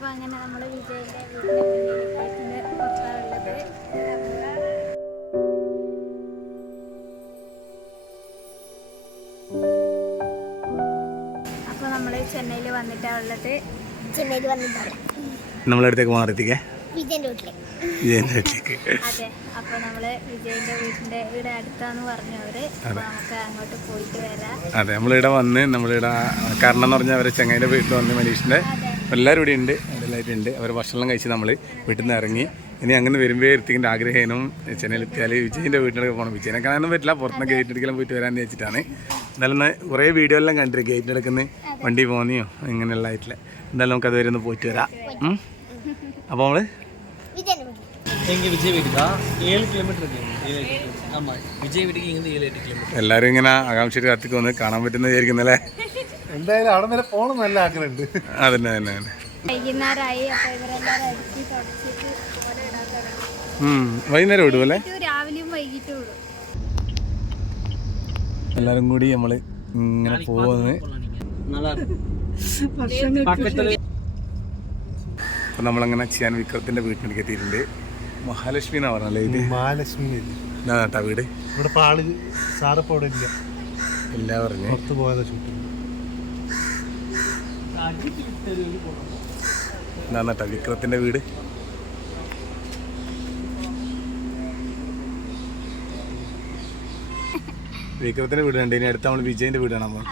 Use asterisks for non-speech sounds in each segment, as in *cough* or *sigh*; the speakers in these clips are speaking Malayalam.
അപ്പൊ അങ്ങനെ നമ്മൾ വിജയന്റെ വീടിന്റെ മുന്നിലേക്ക് പുറത്താണുള്ളത് അപ്പൊ നമ്മൾ ചെന്നൈയിൽ വന്നിട്ടാ ഉള്ളത്. ചെന്നൈയിൽ വന്നിട്ടാണ് നമ്മളടുത്തേക്ക് മാറിത്തേക്കേ വിജയന്റെ വീട്ടിൽ വിജയന്റെ വീട്ടിലേക്ക്. അതെ അപ്പൊ നമ്മൾ വിജയന്റെ വീടിന്റെ ഇവിടെ അടുത്താന്ന് പറഞ്ഞു അവർ. നമുക്ക് അങ്ങോട്ട് പോയിട്ട് വരാം. അതെ നമ്മളിവിടെ വന്ന് നമ്മളിവിടെ കാരണം എന്ന് പറഞ്ഞ അവരെ ചങ്ങായിന്റെ വീട്ടിൽ വന്ന് മനീഷിന്റെ എല്ലാവരും ഇവിടെ ഉണ്ട്. എല്ലാവരും ഉണ്ട്. അവർ ഭക്ഷണം കഴിച്ച് നമ്മൾ വീട്ടിൽ നിന്ന് ഇറങ്ങി. ഇനി അങ്ങനെ വരുമ്പോൾ എത്തിന്റെ ആഗ്രഹേനും ചെന്നൈയിലെത്തിയാൽ വിജയന്റെ വീട്ടിലൊക്കെ പോകണം വിജയനെ കാണാനൊന്നും പറ്റില്ല. പുറത്തുനിന്ന് ഗേറ്റിനെടുക്കലും പോയിട്ട് വരാമെന്ന് വെച്ചിട്ടാണ് എന്നാലും കുറേ വീഡിയോ എല്ലാം കണ്ടിട്ട് ഗേറ്റിനെടുക്കുന്ന വണ്ടി പോകുന്നയോ ഇങ്ങനെയുള്ള ആയിട്ടില്ല എന്തായാലും നമുക്ക് അതുവരെ ഒന്ന് പോയിട്ട് വരാം. അപ്പോൾ നമ്മൾ എല്ലാരും ഇങ്ങനെ ആകാംക്ഷയിട്ട് കത്തിക്കൊന്ന് കാണാൻ പറ്റുന്ന വിചാരിക്കുന്നല്ലേ? എന്തായാലും അവിടെ വരെ പോകണം നല്ല ആഗ്രഹമുണ്ട്. അതന്നെ തന്നെ വൈകുന്നേരം രാവിലെയും എല്ലാരും കൂടി നമ്മൾ ഇങ്ങനെ പോകുന്നത്. അപ്പൊ നമ്മളങ്ങനെ ചെയ്യാൻ വിക്രത്തിന്റെ വീട്ടിലേക്ക് എത്തിയിട്ടുണ്ട്. മഹാലക്ഷ്മി എന്നാ പറഞ്ഞല്ലേ ഇത്? മഹാലക്ഷ്മി എന്നാ വീട്. ഇവിടെ പാൾ സാറപ്പോ ഇല്ല. ഇല്ല പറഞ്ഞു പുറത്ത് പോകാതെ ചുറ്റും. എന്നാട്ടാ വിക്രത്തിന്റെ വീട്. വിക്രത്തിന്റെ വീടുണ്ട് ഇനി അടുത്ത നമ്മൾ വിജയന്റെ വീടാണ് നമ്മൾ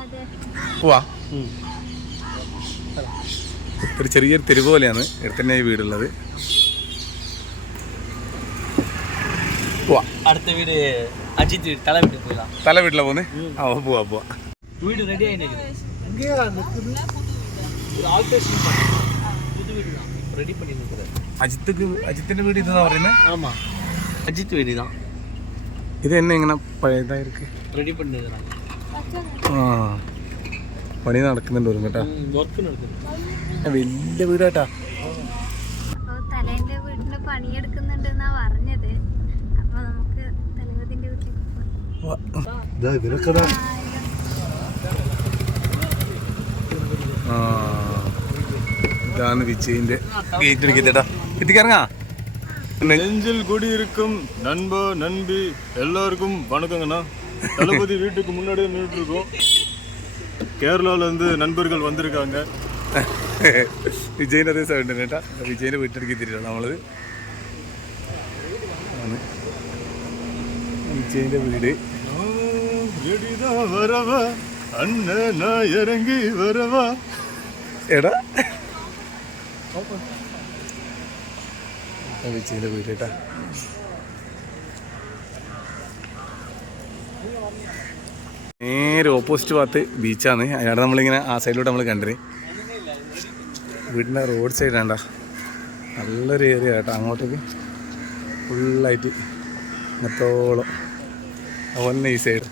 പോവാ. ഒരു ചെറിയൊരു തെരുവ് പോലെയാണ് എടുത്തന്നെ ഈ വീടുള്ളത്. പോവാ. അടുത്ത വീട് അജിത് തല വീട്ടിൽ പോകാം തല വീട്ടിലാ പോന്നെ ആ പോവാ പോവാ. വീട് റെഡി ആയിട്ട് ரெடி பண்ணி நிற்கிறேன் അജിത്ത് അജിത്തിന്റെ വീട് ഇതെന്നാ പറയുന്നത് ஆமா அஜித் வீடு தான் ഇത് എന്നെ ഇങ്ങനെ പഴയതായിരിക്കും ரெடி பண்ணி இருக்கிறாங்க ആ പണി നടക്കുന്നുണ്ട് ഒരു കേട്ടാ ஒர்க்கு நடக்குது വലിയ വീടാട്ടാ അപ്പൊ തലേന്റെ വീടിന് പണിയെടുക്കുന്നുണ്ടെന്നാ പറഞ്ഞത് അപ്പൊ നമുക്ക് തലവതിന്റെ വീട്ടിലേക്ക് പോകാം ഇതാ ഇവരൊക്കെ ദാ ആ ഇതാണ് വിജയിന്റെ ഗേറ്റ് അടിക്കത്തേട്ടാ എത്തിക്കിറങ്ങാ நெஞ்சில் குடியிருக்கும் நண்பா நண்பி எல்லாருக்கும் வணக்கங்கண்ணா தளபதி வீட்டுக்கு முன்னாடியே நின்றுட்டு இருக்கோம் கேரளால இருந்து நண்பர்கள் வந்திருக்காங்க വിജയിന്റെ അതേ സൗണ്ട് കേട്ടാ വിജയിന്റെ വീട്ടിലേക്ക് എത്തിയിട്ടാണ് നമ്മളത് ആണ്. വിജയിന്റെ വീട് ரெடிதான் வரவா அண்ணன் நான் இறங்கி வரவா എടാ വിളിച്ചതിന്റെ വീട് കേട്ടാ നേരെ ഓപ്പോസിറ്റ് ഭാഗത്ത് ബീച്ചാണ് അയാളെ നമ്മളിങ്ങനെ ആ സൈഡിലൂടെ നമ്മൾ കണ്ടത് വീടിന്റെ റോഡ് സൈഡാണ്ട നല്ലൊരു ഏരിയ കേട്ടോ അങ്ങോട്ടേക്ക് ഫുള്ളായിട്ട് മറ്റോളം അതുപോലെ ഈ സൈഡ്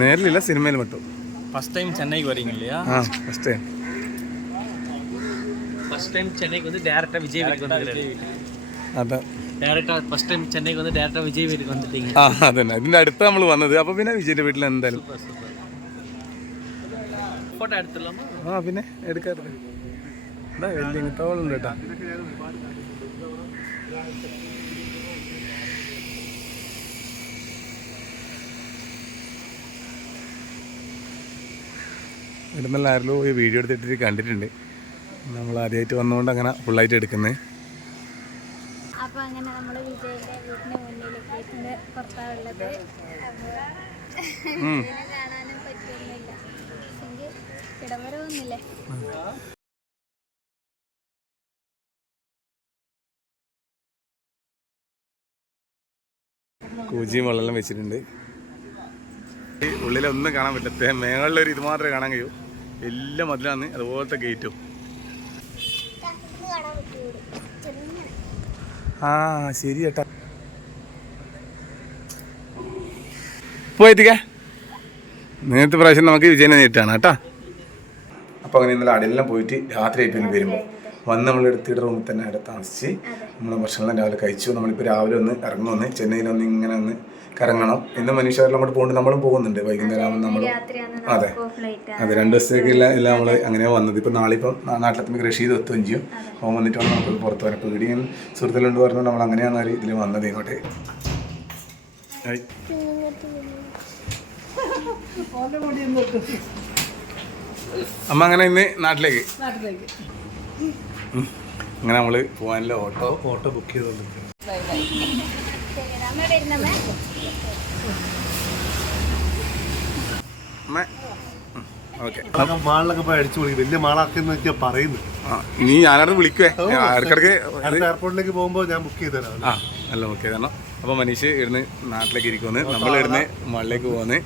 നേരിലില്ല സിനിമയിൽ മറ്റും ഫസ്റ്റ് ടൈം ചെന്നൈക്ക് വരീങ്ക ആ ഫസ്റ്റ് ടൈം ஃபர்ஸ்ட் டைம் சென்னைக்கு வந்து டேரெக்டாக விஜய் வீட்டுக்கு வந்து അതെ டேரெக்டாக ஃபர்ஸ்ட் டைம் சென்னைக்கு வந்து டேரெக்டாக விஜய் வீட்டுக்கு வந்துட்டீங்க ആ അതന്നെ ഇതിൻ്റെ അടുത്ത് നമ്മൾ വന്നത് അപ്പോൾ പിന്നെ വിജയൻ്റെ വീട്ടിൽ എന്തായാലും ஃபோட்டோ எடுத்துடலாமா ആ പിന്നെ എടുക്കാറ് എന്താ വലിയ ഇങ്ങത്തോളുണ്ട് കേട്ടാ ഇവിടുന്നുള്ള ആരെല്ലോ പോയി വീഡിയോ എടുത്തിട്ട് കണ്ടിട്ടുണ്ട് നമ്മൾ ആദ്യമായിട്ട് വന്നുകൊണ്ട് അങ്ങനെ ഫുള്ളായിട്ട് എടുക്കുന്നത് അപ്പോൾ അങ്ങനെ നമ്മൾ കാണാനും പറ്റുന്നില്ല. പക്ഷെങ്കിൽ ഇടവരവൊന്നുമില്ലേ? കൂജിയും വെള്ളം വെച്ചിട്ടുണ്ട്. ഉള്ളിലൊന്നും കാണാൻ പറ്റില്ല. മേങ്ങളിലൊരു ഇത് മാത്രമേ കാണാൻ കഴിയൂ. എല്ലാം മതിലാണ്. അതുപോലത്തെ ഗേറ്റും കാണാൻ പറ്റിയ വീട് ചെറുങ്ങനെ ആ ശരി ചേട്ടാ. പോയെത്തിക്കേ നേരത്തെ പ്രാവശ്യം നമുക്ക് വിജയനെ നേരിട്ടാണ് കേട്ടാ. അപ്പോൾ അങ്ങനെ ഇന്നലെ അടയെല്ലാം പോയിട്ട് രാത്രി ആയിട്ട് പിന്നെ വരുമ്പോൾ വന്ന് നമ്മൾ എടുത്തിട്ട് റൂമിൽ തന്നെ അവിടെ താമസിച്ച് നമ്മൾ ഭക്ഷണം രാവിലെ കഴിച്ചു. നമ്മളിപ്പോൾ രാവിലെ ഒന്ന് ഇറങ്ങുമെന്ന് ചെന്നൈയിൽ ഒന്ന് ഇങ്ങനെ ഒന്ന് കറങ്ങണം. ഇന്ന് മനുഷ്യരെല്ലാം അങ്ങോട്ട് പോകുന്നുണ്ട് നമ്മളും പോകുന്നുണ്ട്. വൈകുന്നേരം ആവുമ്പോൾ നമ്മൾ അതെ. അതെ രണ്ട് ദിവസത്തേക്കുള്ള എല്ലാം നമ്മൾ അങ്ങനെ വന്നത്. ഇപ്പം നാളെ ഇപ്പം നാട്ടിലെത്തുമ്പോൾ കൃഷി ചെയ്ത് എത്തുകയും ചെയ്യും. അപ്പോൾ വന്നിട്ട് വേണം നമുക്ക് പുറത്ത് വരാം പേടി ഞാൻ സുഹൃത്തുക്കളുണ്ട് പറഞ്ഞു നമ്മൾ അങ്ങനെയാണ് ഒരു ഇതിൽ വന്നത് ഇങ്ങോട്ട്. അമ്മ അങ്ങനെ ഇന്ന് നാട്ടിലേക്ക്. അങ്ങനെ നമ്മൾ പോകാനുള്ള ഓട്ടോ ഓട്ടോ ബുക്ക് ചെയ്തോണ്ട് മാളിലൊക്കെ പോയി അടിച്ചു വിളിക്കും വലിയ മാളാക്കുന്നൊക്കെയാ പറയുന്നത് നീ ഞാനവിടെ വിളിക്കുവേ. ഞാൻ ഇടയ്ക്കിടയ്ക്ക് എയർപോർട്ടിലേക്ക് പോകുമ്പോൾ ഞാൻ ബുക്ക് ചെയ്ത് തരാം. ആ നല്ല ബുക്ക് തരണം അപ്പോൾ മനീഷ് ഇവിടുന്ന് നാട്ടിലേക്ക് ഇരിക്കുമെന്ന് നമ്മൾ ഇവിടുന്ന് മാളിലേക്ക് പോകുന്നത്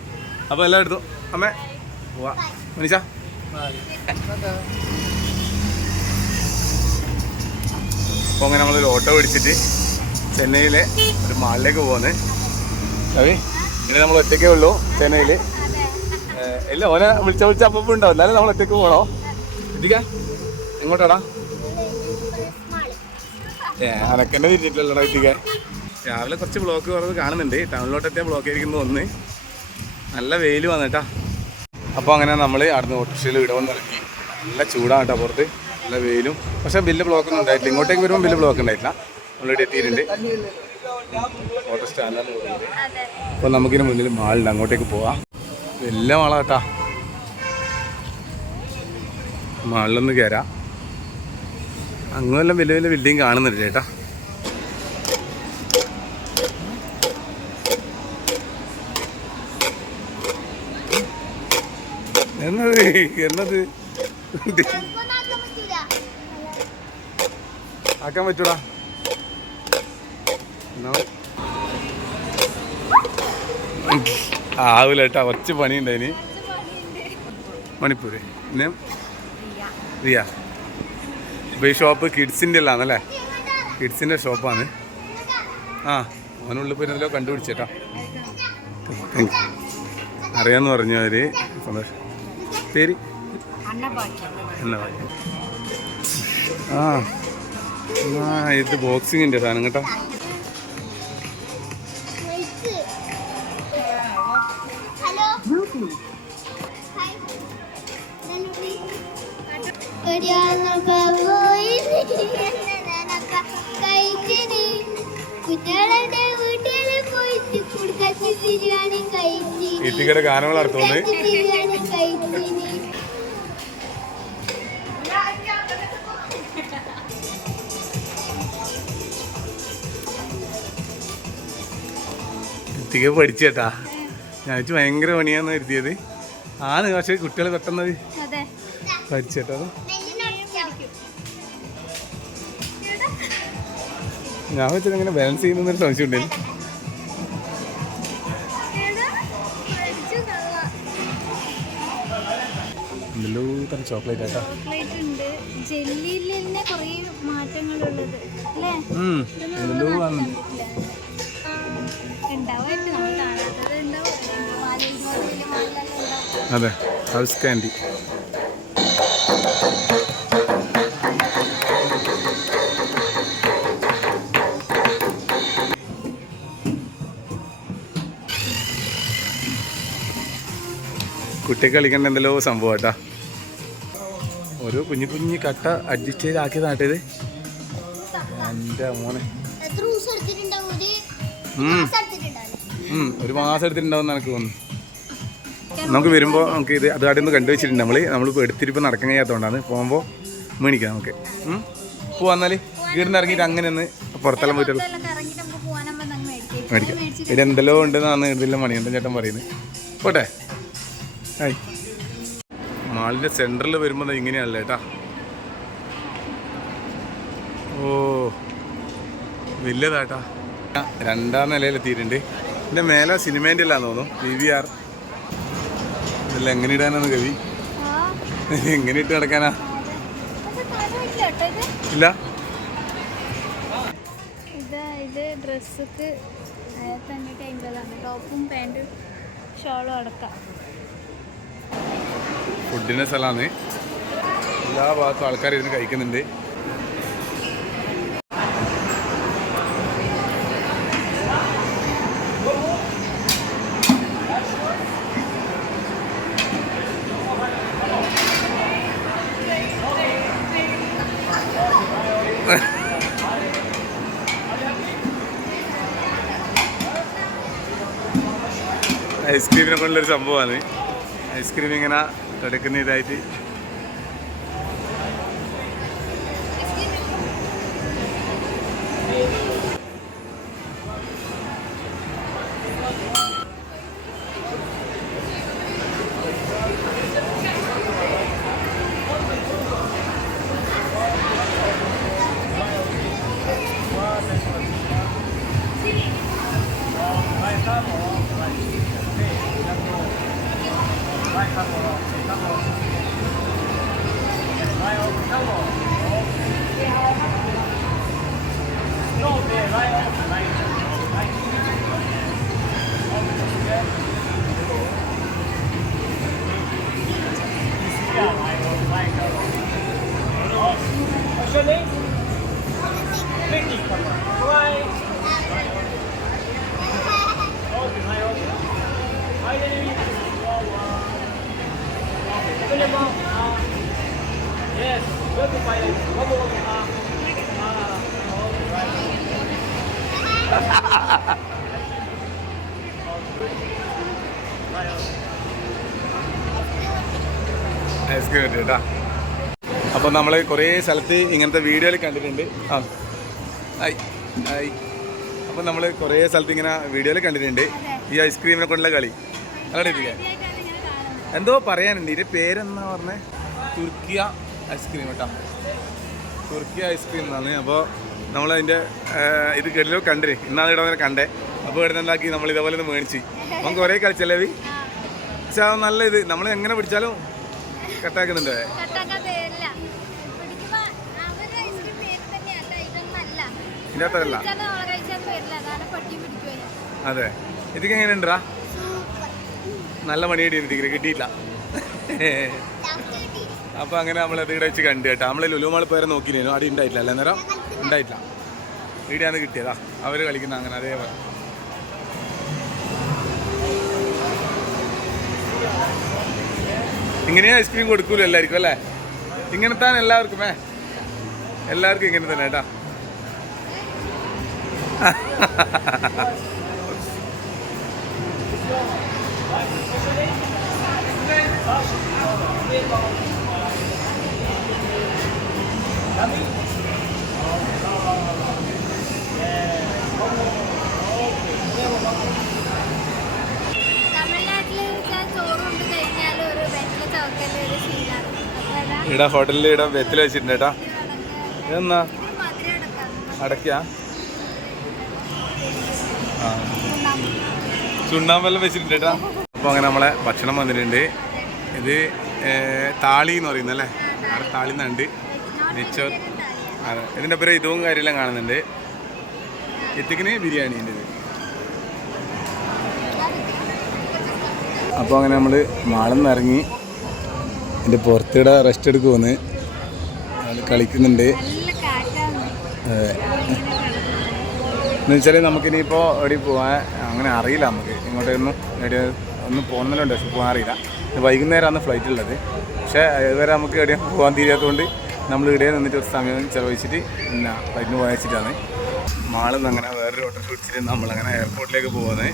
അപ്പോൾ എല്ലാം എടുത്തു? അമ്മേ പോവാ മനീഷ. അപ്പോൾ അങ്ങനെ നമ്മളൊരു ഓട്ടോ പിടിച്ചിട്ട് ചെന്നൈയിലെ ഒരു മാളിലേക്ക് പോകുന്നത് രവി ഇനി നമ്മൾ ഒറ്റയ്ക്കേ ഉള്ളൂ ചെന്നൈയിൽ ഇല്ല ഓനെ വിളിച്ച വിളിച്ച അപ്പം ഉണ്ടാവും എന്നാലും നമ്മൾ ഒറ്റയ്ക്ക് പോണോ? ഇതിക്കാ. എങ്ങോട്ടാടാ? ഏ അനക്കെന്നെ തിരിച്ചിട്ടില്ലടാ എത്തിക്കാൻ രാവിലെ കുറച്ച് ബ്ലോക്ക് കുറവ് കാണുന്നുണ്ട്. ടൗണിലോട്ട് എത്തിയ ബ്ലോക്ക് ആയിരിക്കുന്നു ഒന്ന് നല്ല വെയിൽ വന്നിട്ടാ. അപ്പോൾ അങ്ങനെ നമ്മൾ അവിടുന്ന് ഓട്ടോറിക്ഷയിൽ ഇടവന്ന് ഇറങ്ങി നല്ല ചൂടാണ് കേട്ടോ പുറത്ത്. നല്ല വെയിലും. പക്ഷേ ബില്ല് ബ്ലോക്ക് ഒന്നും ഉണ്ടായിട്ടില്ല. ഇങ്ങോട്ടേക്ക് വരുമ്പോൾ ബില്ല് ബ്ലോക്ക് ഉണ്ടായിട്ടില്ല. നമ്മളിവിടെ എത്തിയിട്ടുണ്ട്. ഓട്ടോ സ്റ്റാൻഡാണ് അപ്പോൾ നമുക്കിന് മുന്നിൽ മാളിൽ അങ്ങോട്ടേക്ക് പോവാം. വലിയ മാളാട്ടാ. മാളിലൊന്ന് കയറാം അങ്ങനെല്ലാം വലിയ വലിയ ബിൽഡിങ് കാണുന്നുണ്ട് ചേട്ടാ. എന്നത്? എന്നത്? ആക്കാൻ പറ്റൂടാ. ആവില്ല കേട്ടാ കുറച്ച് പണിയുണ്ട് ഇനി. മണിപ്പൂര്. പിന്നെ? റിയ. അപ്പോൾ ഈ ഷോപ്പ് കിഡ്സിന്റെ അല്ലാന്നല്ലേ കിഡ്സിന്റെ ഷോപ്പാണ്. ആ അവനുള്ളിൽ പോയി എന്തെല്ലോ കണ്ടുപിടിച്ചേട്ടാ. അറിയാന്ന് അറിയാമെന്ന് പറഞ്ഞു അവർ. സന്തോഷം പേര് ആ ഇത് ബോക്സിങ്ങിന്റെ സാധനം കേട്ടോ. തോന്നുന്നത് ഗാനങ്ങൾ കഴിച്ചിന്. ഇത്തിക്ക പഠിച്ചേട്ടാ. ഞാൻ വെച്ച് ഭയങ്കര പണിയാന്ന് കരുതിയത്. ആണ് പക്ഷെ കുട്ടികൾ പെട്ടെന്ന് അതെ. പഠിച്ചേട്ടാ ഞാൻ വെച്ചത് ഇങ്ങനെ ബാലൻസ് ചെയ്യുന്നൊരു സംശയം ഉണ്ടായിരുന്നു എന്തെല്ലോ തരം ചോക്ലേറ്റ് ആട്ടാ. ചോക്ലേറ്റ് ഉണ്ട്. ജെല്ലിയിൽ തന്നെ കുറേ മാറ്റങ്ങളുള്ളത്. അല്ലേ? എന്തെല്ലോ അതെ ഹൗസ് കാൻഡി കുട്ടിക്ക് കളിക്കേണ്ട എന്തെല്ലോ സംഭവം കേട്ടാ ഓരോ കുഞ്ഞു കുഞ്ഞു കട്ട അഡ്ജസ്റ്റ് ചെയ്ത് ആക്കിയതാട്ടെ ഇത് എന്റെ മോനെ. ഒരു? മാസം എടുത്തിട്ടുണ്ടാവും. എനിക്ക് തോന്നുന്നു. നമുക്ക് വരുമ്പോൾ നമുക്ക് ഇത് അത് അവിടെ നിന്ന് കണ്ടുവച്ചിട്ടുണ്ട് നമ്മൾ നമ്മളിപ്പോൾ എടുത്തിരിപ്പോൾ നടക്കാൻ കഴിയാത്തതുകൊണ്ടാണ് പോകുമ്പോൾ മേടിക്കാം നമുക്ക്. ഉം. പോവാന്നാൽ വീടിന് ഇറങ്ങിയിട്ട് അങ്ങനെ ഒന്ന് പുറത്തെല്ലാം പോയിട്ടുള്ള മേടിക്കും. ഇവിടെ എന്തെല്ലോ ഉണ്ടെന്നാണ് ഇതിലെ മണിയന്തൻ ചേട്ടൻ പറയുന്നത്. പോട്ടെ. മാളിന്റെ സെന്ററിൽ വരുമ്പോൾ ഇങ്ങനെയല്ല കേട്ടാ ഓ വലിയതാട്ടാ രണ്ടാം നിലയിലെത്തിയിട്ടുണ്ട്. എന്റെ മേലെ സിനിമേന്റെ അല്ലാന്ന് തോന്നുന്നു. പി വി ആർ ഇതെല്ലാം എങ്ങനെ ഇടാനാണ് കവി ആ. എങ്ങനെ ഇട്ട് ഇത്? ഇല്ല. ഇത് ഇത് ഡ്രസ്സൊക്കെ ടൈം അമ്പതാണ് ടോപ്പും പാന്റും ഷോളും അടക്കാം. ഫുഡിന്റെ സ്ഥലമാണ്. എല്ലാ ഭാഗത്തും ആൾക്കാർ ഇരുന്ന് കഴിക്കുന്നുണ്ട്. ഐസ്ക്രീമിനെ കൊണ്ടൊരു സംഭവമാണ്. ഐസ്ക്രീം ഇങ്ങനെ എടുക്കുന്ന ഇതായിട്ട് ഐസ്ക്രീം കിട്ടി കേട്ടാ അപ്പോൾ നമ്മൾ കുറേ സ്ഥലത്ത് ഇങ്ങനത്തെ വീഡിയോയിൽ കണ്ടിട്ടുണ്ട്. ആ. ഐ ഐ. അപ്പോൾ നമ്മൾ കുറേ സ്ഥലത്ത് ഇങ്ങനെ വീഡിയോയിൽ കണ്ടിട്ടുണ്ട്. ഈ ഐസ്ക്രീമിനെ കൊണ്ടുള്ള കളി. അവിടെ ഇരിക്കുക എന്തോ പറയാനുണ്ട്. ഇതിന്റെ പേരെന്നാ പറഞ്ഞേ? തുർക്കിയ ഐസ്ക്രീം കേട്ടോ. തുർക്കിയ ഐസ്ക്രീം എന്നാണ്. അപ്പോൾ നമ്മളതിന്റെ ഇത് കെല്ലോ കണ്ടേ ഇന്നാണ് ഇവിടെ വരെ കണ്ടേ. അപ്പോൾ ഇവിടെ നിന്നാക്കി നമ്മൾ ഇതേപോലെ ഒന്ന് മേടിച്ച്. നമുക്ക് കുറേ കളിച്ചല്ലേ വി പക്ഷെ അത് നല്ല ഇത്. നമ്മൾ എങ്ങനെ പിടിച്ചാലും കട്ടാക്കുന്നുണ്ട്. കാരണം അതെ. ഇതൊക്കെ എങ്ങനെയുണ്ടാ നല്ല മണിയടി കിട്ടിയിട്ടില്ല കിട്ടിയില്ല. അപ്പോൾ അങ്ങനെ നമ്മൾ അത് ഇവിടെ വെച്ച് കണ്ടു കേട്ടോ. നമ്മൾ ലുലുമാൾ പേരെ നോക്കിയിരുന്നു അവിടെ ഉണ്ടായിട്ടില്ല അല്ല നേരം ഉണ്ടായിട്ടില്ല. ഇവിടെയാണ് കിട്ടിയതാ. അവർ കളിക്കുന്ന അങ്ങനെ അതേപോലെ. ഇങ്ങനെ ഐസ്ക്രീം കൊടുക്കൂല എല്ലാവർക്കും അല്ലേ? ഇങ്ങനെ തന്നെ എല്ലാവർക്കും ഏ? എല്ലാവർക്കും ഇങ്ങനെ തന്നെ കേട്ടാ. Thank *laughs* വെച്ചാൽ ഇവിടെ ഹോട്ടലിൽ ഇവിടെ വെത്തിൽ വെച്ചിട്ടുണ്ട് കേട്ടാ. അടക്കാം. അടയ്ക്കാ? ചുണ്ണാമ്പെല്ലാം വെച്ചിട്ടുണ്ട് കേട്ടോ. അപ്പോൾ അങ്ങനെ നമ്മളെ ഭക്ഷണം വന്നിട്ടുണ്ട്. ഇത് താളി എന്ന് പറയുന്നല്ലേ അവിടെ താളി എന്നുണ്ട് നെച്ചോർ അതെ. ഇതിന്റെ പേര് ഇതും കാര്യമെല്ലാം കാണുന്നുണ്ട്. എത്തിക്കിന് ബിരിയാണീന്റെ ഇത് അപ്പോൾ അങ്ങനെ നമ്മൾ മാളിൽ നിന്ന് ഇറങ്ങി എന്റെ പുറത്തിടെ റെസ്റ്റ് എടുക്കുമെന്ന് കളിക്കുന്നുണ്ട്. എന്ന് വെച്ചാൽ നമുക്കിനിയിപ്പോൾ എവിടെ പോകാൻ അങ്ങനെ അറിയില്ല നമുക്ക്. ഇങ്ങോട്ടൊന്നും എവിടെ ഒന്നും പോകുന്നില്ല പക്ഷെ പോകാൻ അറിയില്ല. വൈകുന്നേരമാണ് ഫ്ലൈറ്റ് ഉള്ളത്. പക്ഷേ ഇതുവരെ നമുക്ക് എവിടെയും പോകാൻ തീരാത്തതുകൊണ്ട് നമ്മൾ ഇവിടെ നിന്നിട്ട് ഒരു സമയം ചെലവഴിച്ചിട്ട് പിന്നെ ഫ്ലൈറ്റിന് പോയ വെച്ചിട്ടാണ് മാളിൽ നിന്ന് അങ്ങനെ വേറൊരു ഓട്ടോ പിടിച്ചിട്ട് നമ്മളങ്ങനെ എയർപോർട്ടിലേക്ക് പോകുന്നത്